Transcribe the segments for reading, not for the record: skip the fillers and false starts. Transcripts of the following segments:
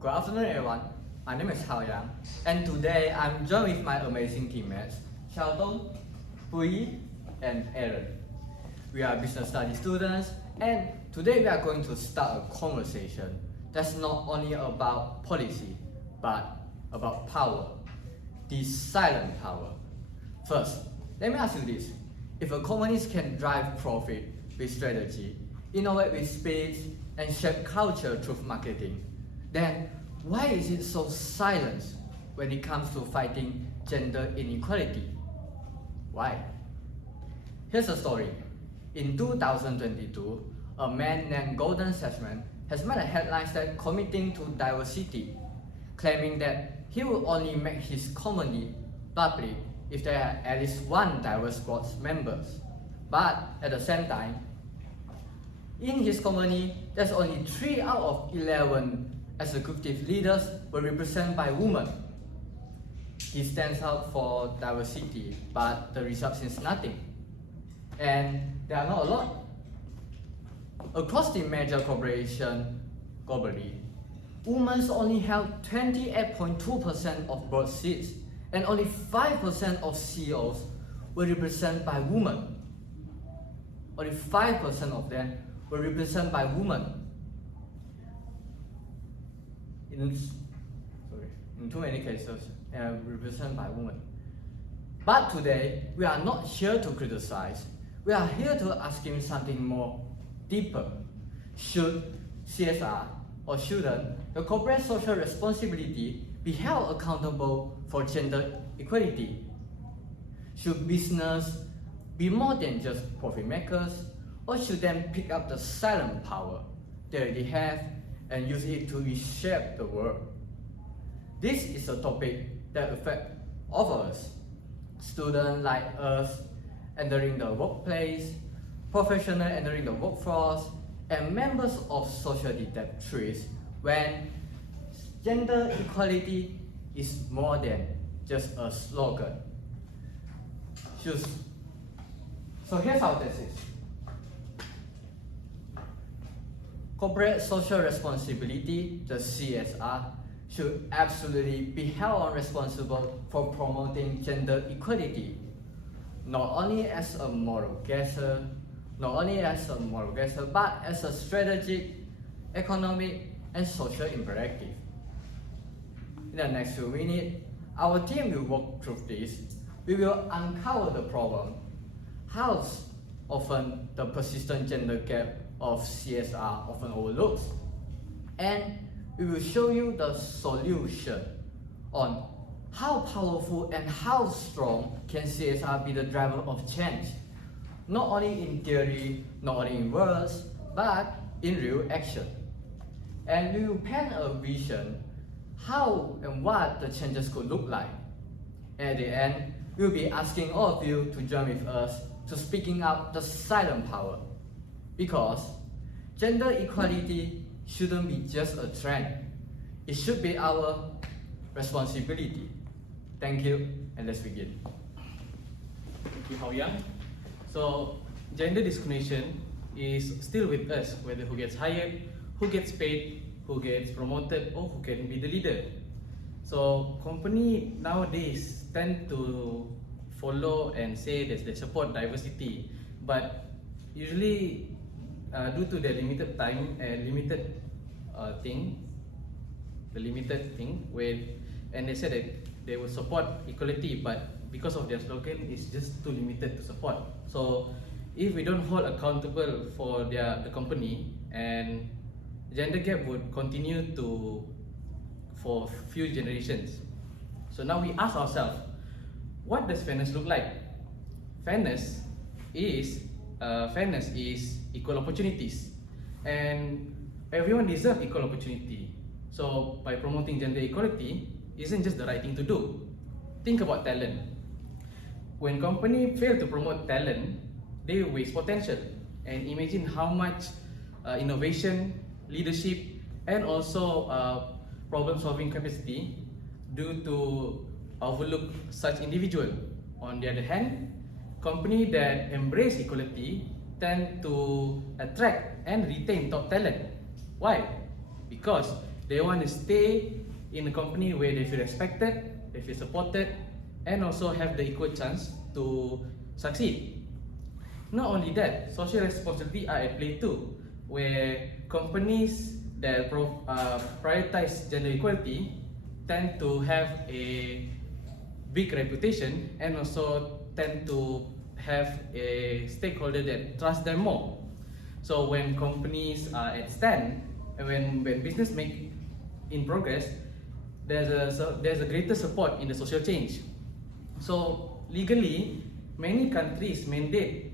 Good afternoon, everyone. My name is Hao Yang, and today I'm joined with my amazing teammates, Xiaodong, Pui, and Aaron. We are business studies students, and today we are going to start a conversation that's not only about policy, but about power, the silent power. First, let me ask you this. If a company can drive profit with strategy, innovate with speed, and shape culture through marketing, then why is it so silent when it comes to fighting gender inequality? Why? Here's a story. In 2022, a man named Golden Sachsman has made a headline that committing to diversity, claiming that he will only make his company public if there are at least one diverse board members. But at the same time, in his company, there's only 3 out of 11 executive leaders were represented by women. He stands out for diversity, but the result is nothing. And there are not a lot. Across the major corporations globally, women only held 28.2% of board seats, and only 5% of CEOs were represented by women. Only 5% of them were represented by women. In too many cases, represented by women. But today, we are not here to criticize. We are here to ask him something more deeper. Should CSR or shouldn't the corporate social responsibility be held accountable for gender equality? Should business be more than just profit makers, or should they pick up the silent power they already have and use it to reshape the world? This is a topic that affects all of us, students like us entering the workplace, professionals entering the workforce, and members of social detectives when gender equality is more than just a slogan. So here's our thesis. Corporate social responsibility, the CSR, should absolutely be held responsible for promoting gender equality, not only as a moral gesture, but as a strategic, economic, and social imperative. In the next few minutes, our team will walk through this. We will uncover the problem, how often the persistent gender gap of CSR often overlooks, and we will show you the solution on how powerful and how strong can CSR be the driver of change, not only in theory, not only in words, but in real action. And we will paint a vision how and what the changes could look like. At the end, we will be asking all of you to join with us to speaking up the silent power, because gender equality shouldn't be just a trend. It should be our responsibility. Thank you, and let's begin. Thank you, Hao Yang. So, gender discrimination is still with us, whether who gets hired, who gets paid, who gets promoted, or who can be the leader. So, company nowadays tend to follow and say that they support diversity, but usually due to the limited time and limited thing, and they said that they will support equality, but because of their slogan, it's just too limited to support. So if we don't hold accountable for the company, and gender gap would continue for few generations. So now we ask ourselves, what does fairness look like? Fairness is equal opportunities, and everyone deserves equal opportunity. So by promoting gender equality isn't just the right thing to do. Think about talent. When companies fail to promote talent, they waste potential. And imagine how much innovation, leadership, and also problem-solving capacity due to overlook such individual. On the other hand, companies that embrace equality tend to attract and retain top talent. Why? Because They want to stay in a company where they feel respected, they feel supported, and also have the equal chance to succeed. Not only that, social responsibility are at play too, where companies that prioritize gender equality tend to have a big reputation and also tend to have a stakeholder that trust them more. So when companies are at stand, and when business make in progress, there's a greater support in the social change. So legally, many countries mandate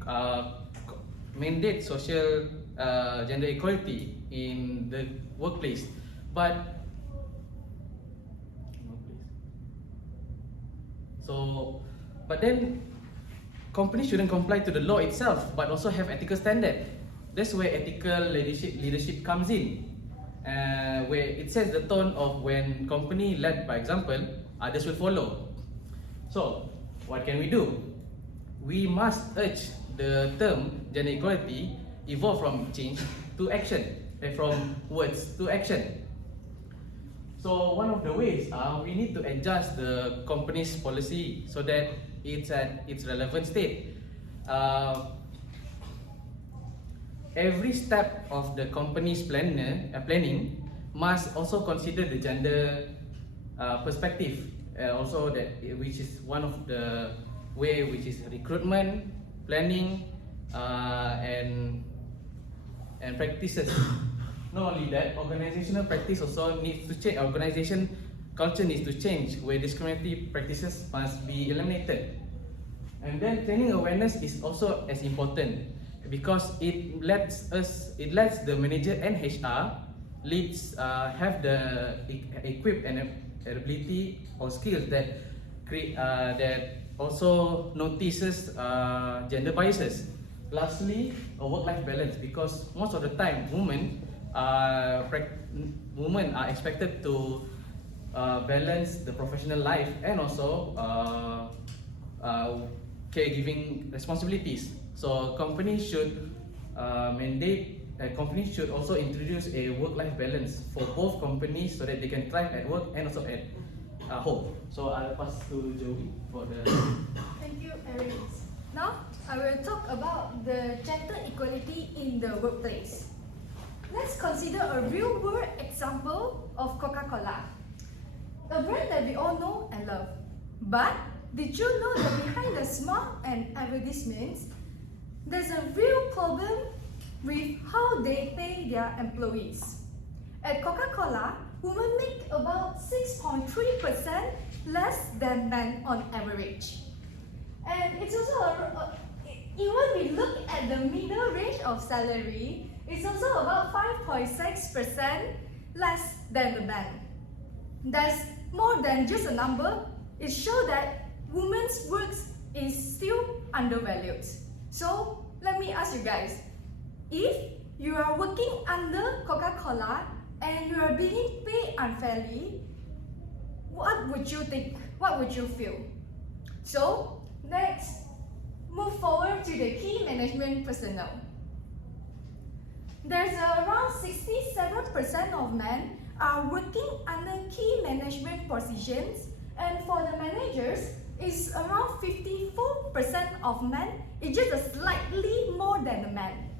social gender equality in the workplace, but then companies shouldn't comply to the law itself, but also have ethical standard. That's where ethical leadership comes in, where it sets the tone of when company led by example, others will follow. So, what can we do? We must urge the term gender equality evolve from change to action, and from words to action. So one of the ways we need to adjust the company's policy so that it's at its relevant state. Every step of the company's planning must also consider the gender perspective, also which is one of the way, which is recruitment, planning, and practices. Not only that, organizational practice also needs to change. Organization culture needs to change, where discriminatory practices must be eliminated. And then training awareness is also as important, because it lets the manager and HR leads have the equip and ability or skills that also notices gender biases. Lastly, a work-life balance, because most of the time women are expected to balance the professional life and also caregiving responsibilities. So companies should companies should also introduce a work-life balance for both companies so that they can thrive at work and also at home. So I'll pass to Joey for the. Thank you, Eric. Now I will talk about the gender equality in the workplace. Let's consider a real-world example of Coca-Cola, a brand that we all know and love. But did you know that behind the smile and advertisements, there's a real problem with how they pay their employees? At Coca-Cola, women make about 6.3% less than men on average. And it's also, even we look at the middle range of salary, it's also about 5.6% less than the men. That's more than just a number. It shows that women's work is still undervalued. So let me ask you guys, if you are working under Coca-Cola and you are being paid unfairly, what would you think? What would you feel? So next, move forward to the key management personnel. There's around 67% of men are working under key management positions, and for the managers, it's around 54% of men. It's just slightly more than the men.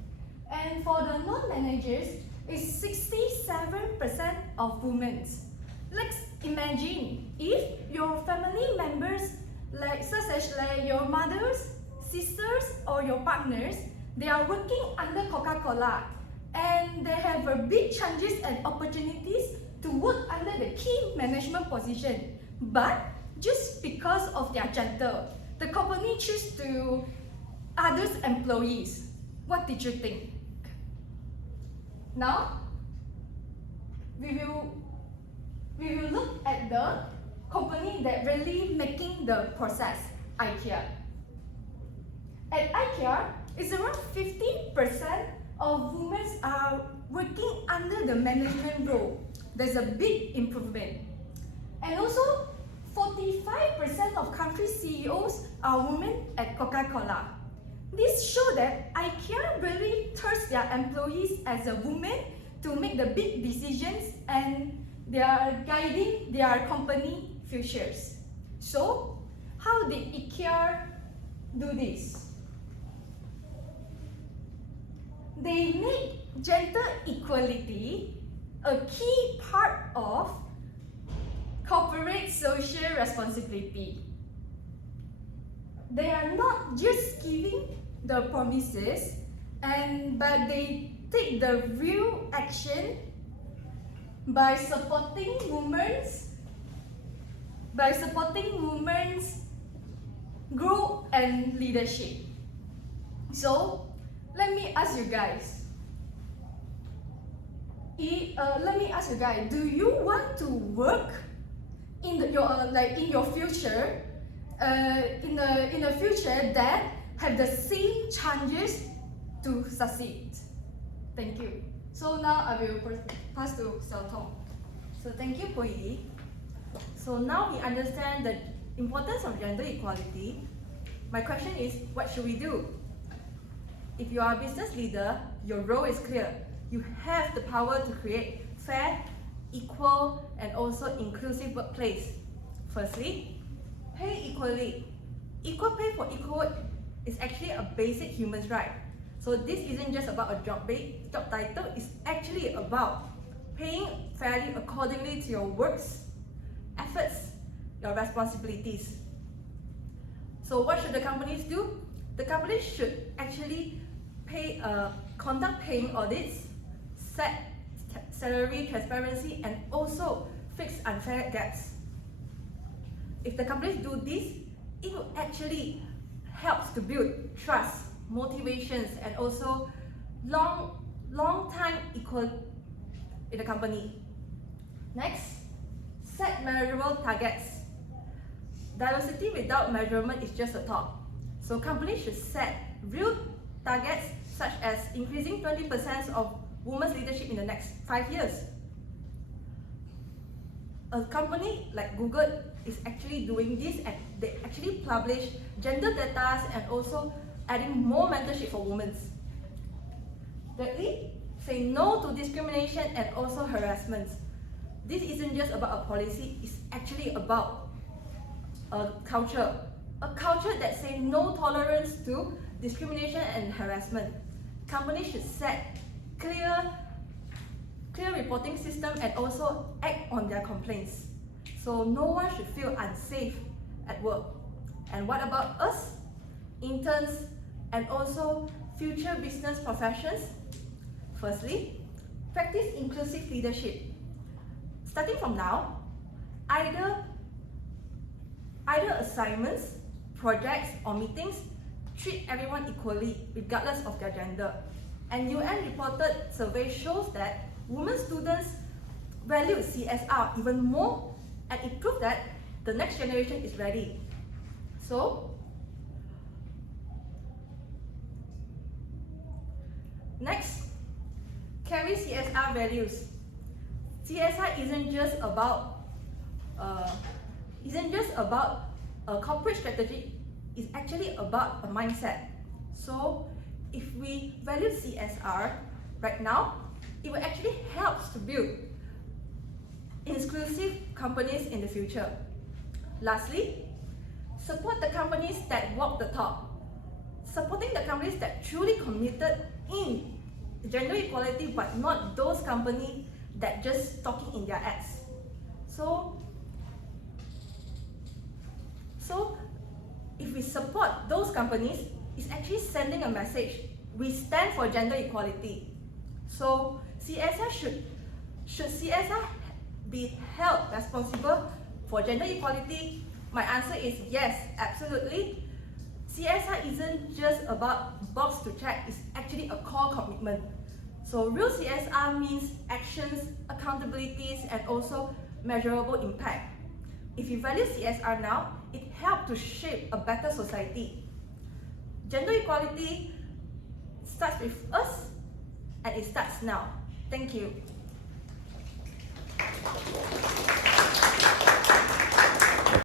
And for the non-managers, it's 67% of women. Let's imagine if your family members, such as your mothers, sisters, or your partners, they are working under Coca-Cola, and they have a big chances and opportunities to work under the key management position. But just because of their gender, the company choose to others employees. What did you think? Now, we will look at the company that really making the process, IKEA. At IKEA, it's around 50% of women are working under the management role. There's a big improvement. And also, 45% of country CEOs are women at Coca-Cola. This shows that IKEA really trusts their employees as a woman to make the big decisions and They are guiding their company futures. So, how did IKEA do this? They made gender equality a key part of corporate social responsibility. They are not just giving the promises, but they take the real action by supporting women's growth and leadership. So, let me ask you guys. Do you want to work in your future, in the future that have the same chances to succeed? Thank you. So now I will pass to Xiao Tong. So thank you, Pui. So now we understand the importance of gender equality. My question is, what should we do? If you are a business leader, your role is clear. You have the power to create fair, equal, and also inclusive workplace. Firstly, pay equally. Equal pay for equal work is actually a basic human right. So this isn't just about a job title, it's actually about paying fairly accordingly to your works, efforts, your responsibilities. So what should the companies do? The companies should actually conduct paying audits, set salary transparency, and also fix unfair gaps. If the companies do this, it will actually help to build trust, motivations, and also long time equal in the company. Next, set measurable targets. Diversity without measurement is just a talk. So companies should set real targets such as increasing 20% of women's leadership in the next 5 years. A company like Google is actually doing this, and they actually publish gender data and also adding more mentorship for women. Thirdly, say no to discrimination and also harassment. This isn't just about a policy, it's actually about a culture that says no tolerance to discrimination and harassment. Companies should set clear reporting system and also act on their complaints. So no one should feel unsafe at work. And what about us, interns, and also future business professions? Firstly, practice inclusive leadership. Starting from now, either assignments, projects, or meetings, treat everyone equally regardless of their gender. And UN reported survey shows that women students value CSR even more, and it proved that the next generation is ready. So, next, carry CSR values. CSR isn't just about a corporate strategy. It's actually about a mindset. So, if we value CSR right now, it will actually help to build inclusive companies in the future. Lastly, support the companies that walk the talk. Supporting the companies that truly committed in gender equality, but not those companies that just talking in their ads. So if we support those companies, it's actually sending a message. We stand for gender equality. So CSR should CSR be held responsible for gender equality? My answer is yes, absolutely. CSR isn't just about box to check, it's actually a core commitment. So real CSR means actions, accountabilities, and also measurable impact. If you value CSR now, it helps to shape a better society. Gender equality starts with us, and it starts now. Thank you.